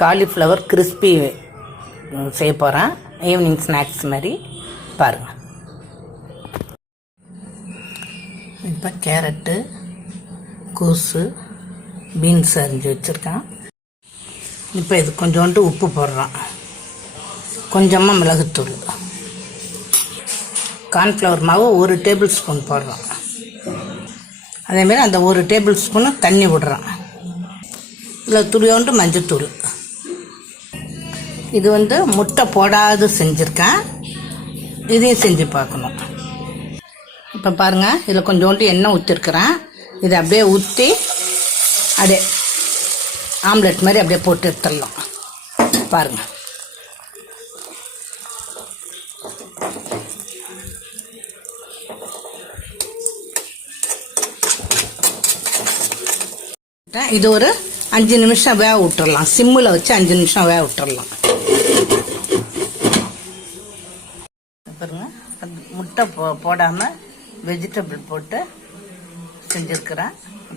Cauliflower crispy செய்ய போகிறேன். Evening snacks மாதிரி பாருங்கள். இப்போ கேரட்டு, கோஸு, பீன்ஸ் அரிஞ்சு வச்சுருக்கேன். இப்போ இது கொஞ்சோண்டு உப்பு போடுறோம், கொஞ்சமாக மிளகுத்தூள், கார்ன்ஃப்ளவர் மாவு 1 டேபிள் ஸ்பூன் போடுறோம். அதேமாரி அந்த 1 டேபிள் ஸ்பூனு தண்ணி விடுறோம். இதில் துளியோண்டு மஞ்சத்தூள். இது முட்டை போடாது செஞ்சுருக்கேன், இதையும் செஞ்சு பார்க்கணும். இப்போ பாருங்கள், இதில் கொஞ்சோண்டு எண்ணெய் ஊற்றிருக்கிறேன். இதை அப்படியே ஊற்றி அப்படியே ஆம்லெட் மாதிரி அப்படியே போட்டு எடுத்துடலாம். பாருங்கள், இது ஒரு 5 நிமிஷம் வேக விட்டுறலாம். சிம்மில் வச்சு 5 நிமிஷம் வேக விட்டுறலாம். பாருங்க, முட்டை போடாமல் வெஜிடபிள் போட்டு செஞ்சுருக்கிறேன்.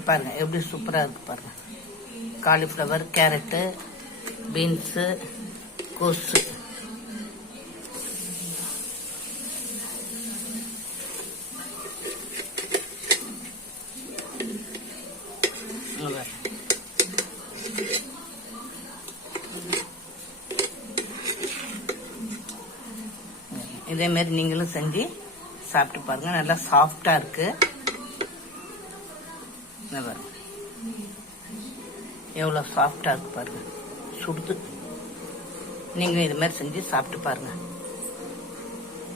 பாருங்கள் எப்படி சூப்பராக இருக்குது பாருங்கள். காலிஃப்ளவர், கேரட்டு, பீன்ஸு, கோஸு. இதேமாரி நீங்களும் செஞ்சு சாப்பிட்டு பாருங்கள். நல்லா சாஃப்டாக இருக்குது. எவ்வளோ சாஃப்டாக இருக்குது பாருங்கள், சுடுது. நீங்கள் இதுமாரி செஞ்சு சாப்பிட்டு பாருங்கள்.